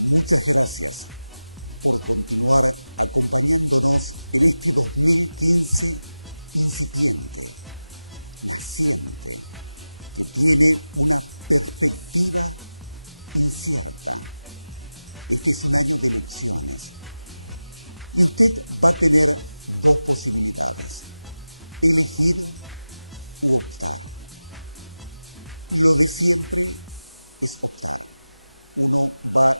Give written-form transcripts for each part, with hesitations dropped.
Muchas gracias por continuar acompañándonos en este 2015 incipiente, naciente, que tiene una perspectiva incierta. Este es un año de elecciones y usted va a tener dos posibilidades: elegir u optar. Lo de siempre es optar. Uno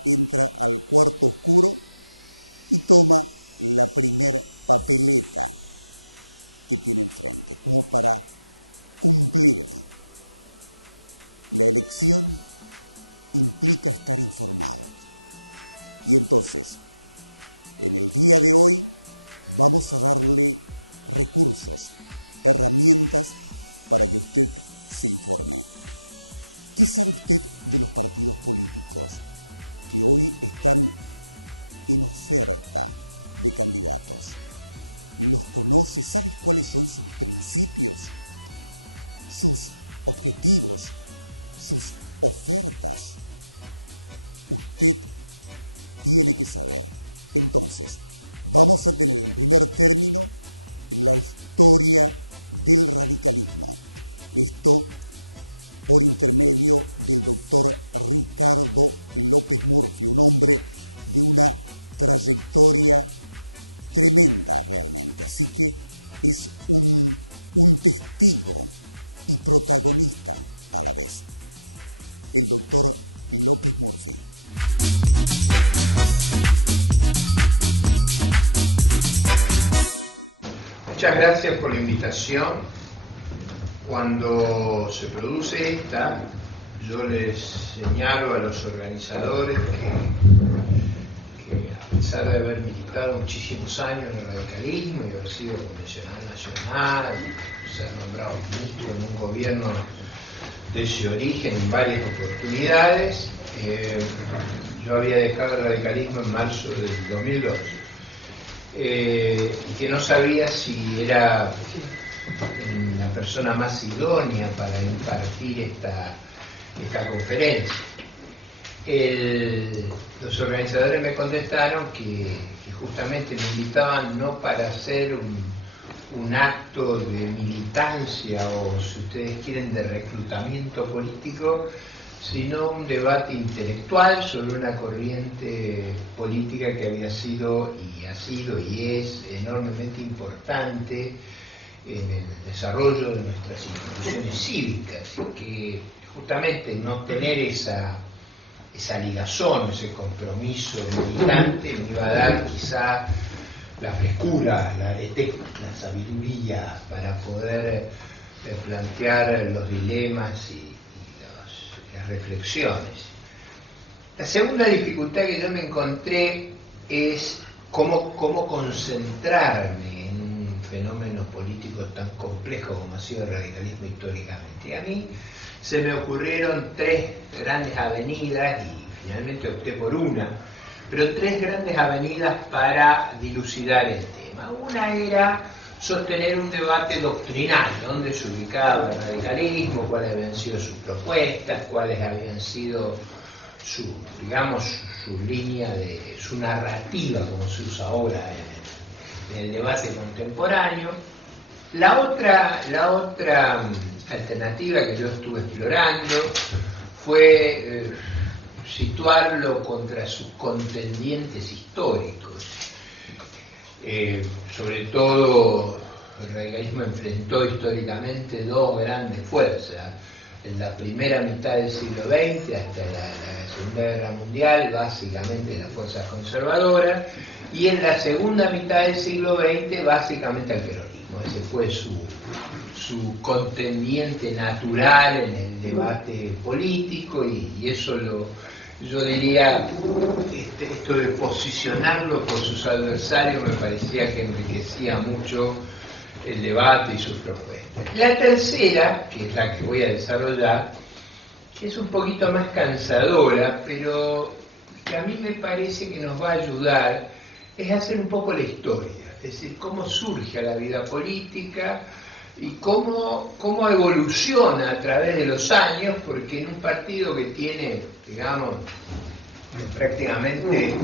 entra al cuarto oscuro y toma la primer papeleta que tiene enfrente, como para cumplir. La elección implica estar informado. Y entonces, en el día de hoy, vamos a darle recursos, herramientas para que usted se informe. ¿Qué sabe usted de los partidos políticos que hoy están en oferta de candidatos? ¿Los conoce? ¿Sabe cuáles son sus principios, sus objetivos, sus ofertas? Usted tiene que saber. Entonces, vamos a tener en primer término la historia del radicalismo. Esto por intermedio del doctor Ricardo López Murphy, un hombre de una trayectoria tremenda realmente. Así que es un testigo y protagonista a la vez. El doctor López Murphy. Muchas gracias por la invitación. Cuando se produce esta, yo les señalo a los organizadores que a pesar de haber militado muchísimos años en el radicalismo y haber sido convencional nacional, ser nombrado ministro en un gobierno de ese origen en varias oportunidades, yo había dejado el radicalismo en marzo del 2002 y que no sabía si era la persona más idónea para impartir esta conferencia. Los organizadores me contestaron que justamente me invitaban no para hacer un acto de militancia o, si ustedes quieren, de reclutamiento político, sino un debate intelectual sobre una corriente política que había sido y ha sido y es enormemente importante en el desarrollo de nuestras instituciones cívicas, y que justamente no tener esa ligazón, ese compromiso militante me iba a dar quizá la frescura, la sabiduría para poder plantear los dilemas y las reflexiones. La segunda dificultad que yo me encontré es cómo concentrarme fenómeno político tan complejo como ha sido el radicalismo históricamente. Y a mí se me ocurrieron tres grandes avenidas, y finalmente opté por una, pero tres grandes avenidas para dilucidar el tema. Una era sostener un debate doctrinal, dónde se ubicaba el radicalismo, cuáles habían sido sus propuestas, cuáles habían sido su línea, su narrativa, como se usa ahora en el debate contemporáneo. La otra alternativa que yo estuve explorando fue situarlo contra sus contendientes históricos. Sobre todo, el radicalismo enfrentó históricamente dos grandes fuerzas. En la primera mitad del siglo XX, hasta la Segunda Guerra Mundial, básicamente las fuerzas conservadoras, y en la segunda mitad del siglo XX, básicamente al peronismo. Ese fue su contendiente natural en el debate político, y eso yo diría, esto de posicionarlo por sus adversarios me parecía que enriquecía mucho el debate y sus propuestas. La tercera, que es la que voy a desarrollar, es un poquito más cansadora, pero que a mí me parece que nos va a ayudar, es hacer un poco la historia, es decir, cómo surge la vida política y cómo evoluciona a través de los años, porque en un partido que tiene, digamos, prácticamente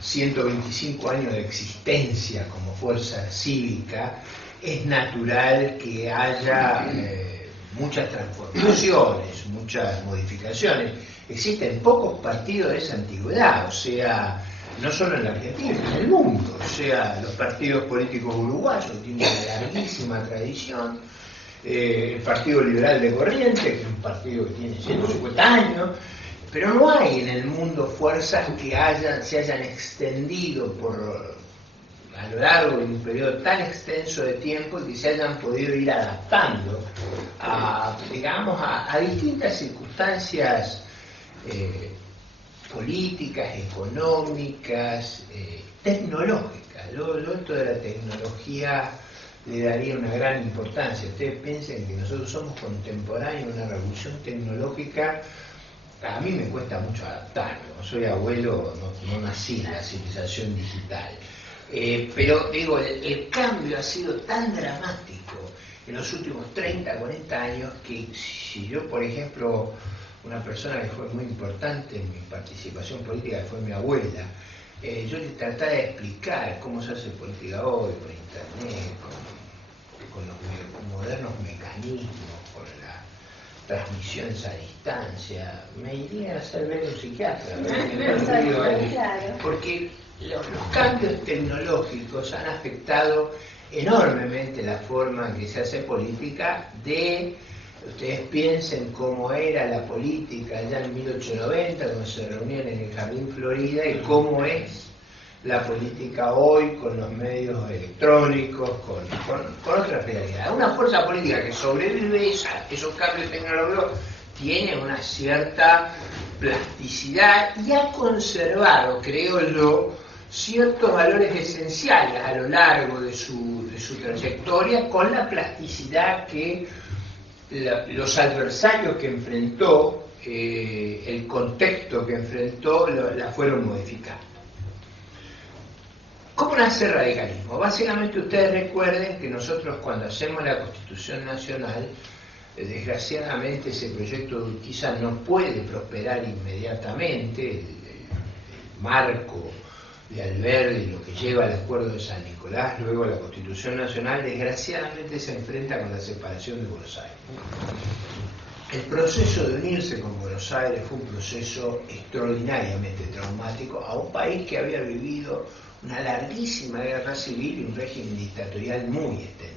125 años de existencia como fuerza cívica, es natural que haya muchas transformaciones, muchas modificaciones. Existen pocos partidos de esa antigüedad, o sea, no solo en la Argentina, en el mundo. O sea, los partidos políticos uruguayos tienen una larguísima tradición. El Partido Liberal de Corrientes, que es un partido que tiene 150 años, pero no hay en el mundo fuerzas que se hayan extendido a lo largo de un periodo tan extenso de tiempo y que se hayan podido ir adaptando a distintas circunstancias políticas, económicas, tecnológicas. Yo esto de la tecnología le daría una gran importancia. Ustedes piensen que nosotros somos contemporáneos de una revolución tecnológica. A mí me cuesta mucho adaptarme. Soy abuelo, no nací en la civilización digital. Pero digo, el cambio ha sido tan dramático en los últimos 30, 40 años que si yo, por ejemplo, una persona que fue muy importante en mi participación política, que fue mi abuela, yo le trataba de explicar cómo se hace política hoy, por internet, con los modernos mecanismos, con las transmisiones a distancia, me iría a hacer ver un psiquiatra, porque los cambios tecnológicos han afectado enormemente la forma en que se hace política. Ustedes piensen cómo era la política allá en 1890, cuando se reunían en el Jardín Florida, y cómo es la política hoy con los medios electrónicos, con otras realidades. Una fuerza política que sobrevive a esos cambios tecnológicos tiene una cierta plasticidad y ha conservado, creo yo, ciertos valores esenciales a lo largo de su trayectoria, con la plasticidad que los adversarios que enfrentó, el contexto que enfrentó, la fueron modificando. ¿Cómo nace el radicalismo? Básicamente ustedes recuerden que nosotros cuando hacemos la Constitución Nacional, desgraciadamente ese proyecto de Urquiza no puede prosperar inmediatamente. El marco de Alberdi, lo que lleva al acuerdo de San Nicolás, luego a la Constitución Nacional, desgraciadamente se enfrenta con la separación de Buenos Aires. El proceso de unirse con Buenos Aires fue un proceso extraordinariamente traumático a un país que había vivido una larguísima guerra civil y un régimen dictatorial muy extendido.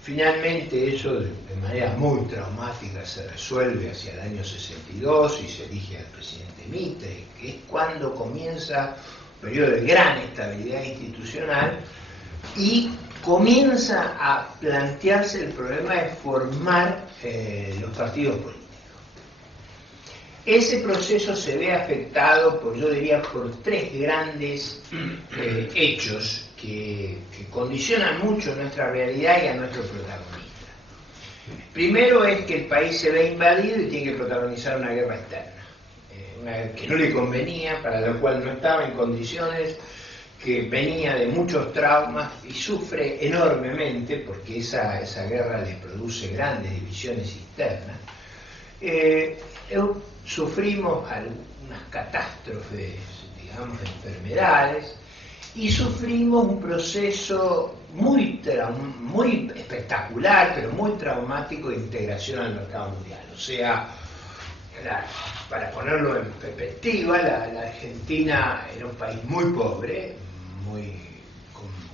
Finalmente eso de manera muy traumática se resuelve hacia el año 62 y se elige al presidente Mitre, que es cuando comienza un periodo de gran estabilidad institucional y comienza a plantearse el problema de formar los partidos políticos. Ese proceso se ve afectado, yo diría, por tres grandes hechos que condicionan mucho nuestra realidad y a nuestro protagonista. Primero es que el país se ve invadido y tiene que protagonizar una guerra externa, que no le convenía, para la cual no estaba en condiciones, que venía de muchos traumas y sufre enormemente porque esa guerra le produce grandes divisiones internas. Sufrimos algunas catástrofes, digamos, de enfermedades, y sufrimos un proceso muy espectacular, pero muy traumático de integración al mercado mundial. O sea, para ponerlo en perspectiva, la Argentina era un país muy pobre, muy,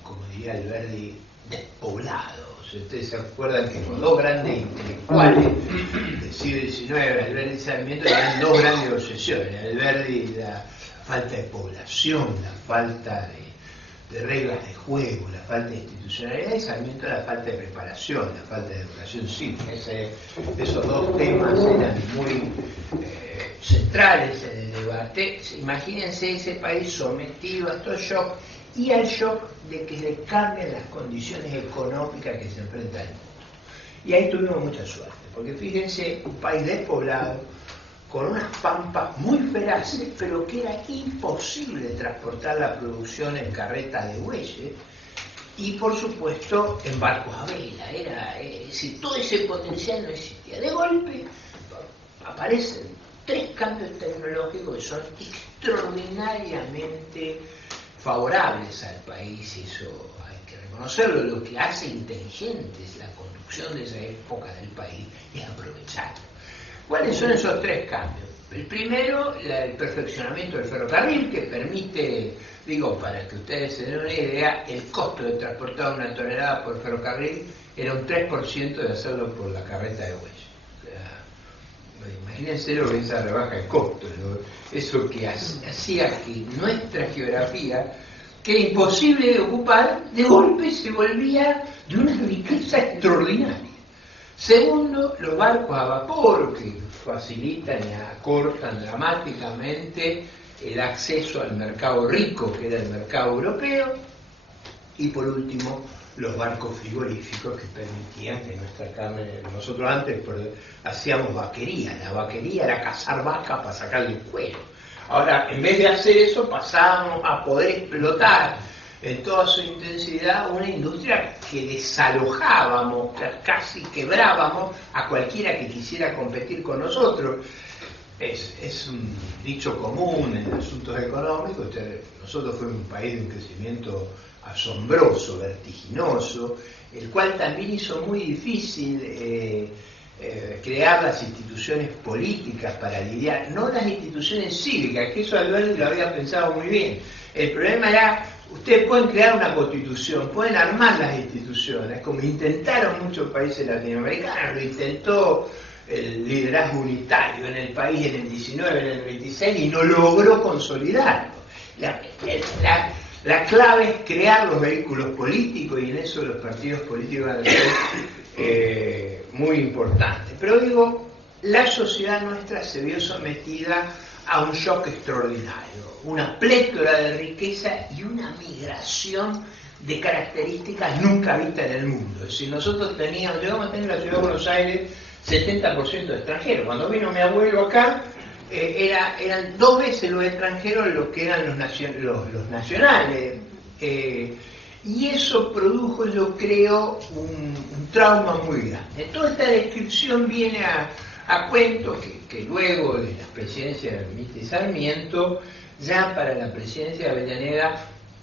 como diría Alberdi, despoblado. O sea, ustedes se acuerdan que los dos grandes intelectuales del siglo XIX, Alberdi y Sarmiento, tenían dos grandes obsesiones. Alberdi, la falta de población, la falta de reglas de juego, la falta de institucionalidad, y Sarmiento la falta de preparación, la falta de educación cívica. Esos dos temas eran muy centrales en el debate. Imagínense ese país sometido a estos shocks y al shock de que le cambien las condiciones económicas que se enfrenta el mundo. Y ahí tuvimos mucha suerte, porque fíjense, un país despoblado, con unas pampas muy feraces, pero que era imposible transportar la producción en carretas de bueyes y, por supuesto, en barcos a vela. Es decir, todo ese potencial no existía. De golpe aparecen tres cambios tecnológicos que son extraordinariamente favorables al país, y eso hay que reconocerlo. Lo que hace inteligente es la conducción de esa época del país es aprovecharlo. ¿Cuáles son esos tres cambios? El primero, el perfeccionamiento del ferrocarril, que permite, digo, para que ustedes se den una idea, el costo de transportar una tonelada por ferrocarril era un 3% de hacerlo por la carreta de huellas. O sea, imagínense lo que esa rebaja de costo, ¿no? Eso que hacía que nuestra geografía, que era imposible de ocupar, de golpe se volvía de una riqueza extraordinaria. Segundo, los barcos a vapor, que facilitan y acortan dramáticamente el acceso al mercado rico, que era el mercado europeo. Y por último, los barcos frigoríficos, que permitían que nuestra carne, nosotros antes hacíamos vaquería, la vaquería era cazar vacas para sacarle el cuero. Ahora, en vez de hacer eso, pasábamos a poder explotar en toda su intensidad una industria que desalojábamos, casi quebrábamos a cualquiera que quisiera competir con nosotros. Es un dicho común en asuntos económicos. Nosotros fuimos un país de un crecimiento asombroso, vertiginoso, el cual también hizo muy difícil crear las instituciones políticas para lidiar, no las instituciones cívicas, que eso Alberti lo había pensado muy bien. El problema era, ustedes pueden crear una constitución, pueden armar las instituciones, como intentaron muchos países latinoamericanos, lo intentó el liderazgo unitario en el país en el 19, en el 26, y no logró consolidarlo. La clave es crear los vehículos políticos, y en eso los partidos políticos van a ser muy importantes. Pero digo, la sociedad nuestra se vio sometida a un shock extraordinario, una plétora de riqueza y una migración de características nunca vistas en el mundo. Es decir, nosotros llegamos a tener en la ciudad de Buenos Aires 70% de extranjeros. Cuando vino mi abuelo acá, eran 2 veces los extranjeros lo que eran los nacionales. Y eso produjo, yo creo, un trauma muy grande. Toda esta descripción viene a cuento que luego de la presidencia de Mitre y Sarmiento, ya para la presidencia de Avellaneda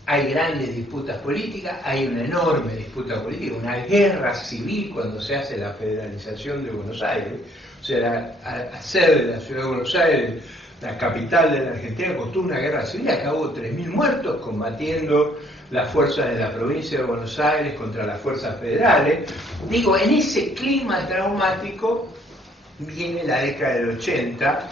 hay grandes disputas políticas, hay una enorme disputa política, una guerra civil cuando se hace la federalización de Buenos Aires. O sea, hacer de la ciudad de Buenos Aires la capital de la Argentina costó una guerra civil, acabó 3.000 muertos combatiendo las fuerzas de la provincia de Buenos Aires contra las fuerzas federales. Digo, en ese clima traumático viene la década del 80,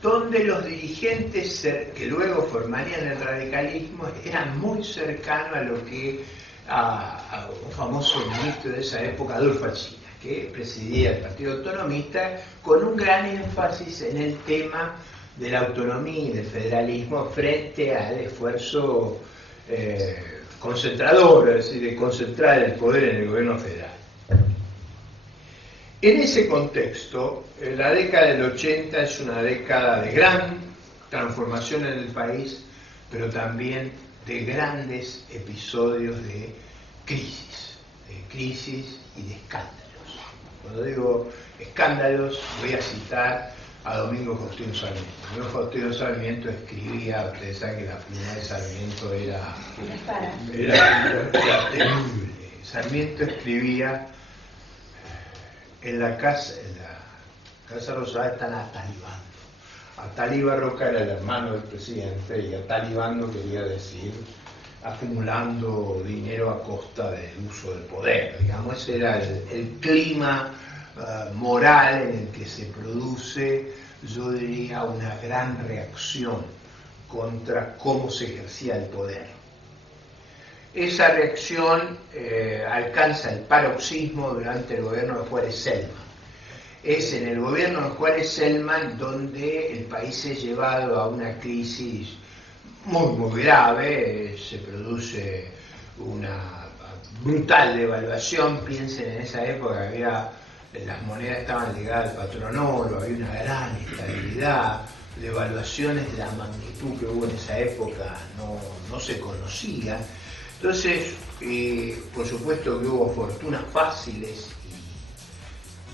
donde los dirigentes que luego formarían el radicalismo eran muy cercanos a lo que a un famoso ministro de esa época, Adolfo Alsina, que presidía el Partido Autonomista, con un gran énfasis en el tema de la autonomía y del federalismo frente al esfuerzo concentrador, es decir, de concentrar el poder en el gobierno federal. En ese contexto, la década del 80 es una década de gran transformación en el país, pero también de grandes episodios de crisis y de escándalos. Cuando digo escándalos, voy a citar a Domingo Faustino Sarmiento. Domingo Faustino Sarmiento escribía, ustedes saben que la pluma de Sarmiento era terrible. Sarmiento escribía: en la casa Rosada están atalibando. Atalibando era el hermano del presidente, y atalibando quería decir acumulando dinero a costa del uso del poder. Digamos, ese era el clima moral en el que se produce, yo diría, una gran reacción contra cómo se ejercía el poder. Esa reacción alcanza el paroxismo durante el gobierno de Juárez Celman. Es en el gobierno de Juárez Celman donde el país es llevado a una crisis muy grave, se produce una brutal devaluación. Piensen, en esa época las monedas estaban ligadas al patrón oro, había una gran estabilidad, devaluaciones de la magnitud que hubo en esa época no se conocía. Entonces, por supuesto que hubo fortunas fáciles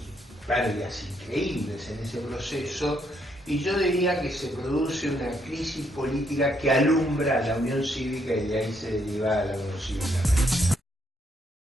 y pérdidas increíbles en ese proceso, y yo diría que se produce una crisis política que alumbra a la Unión Cívica y de ahí se deriva a la Unión Cívica.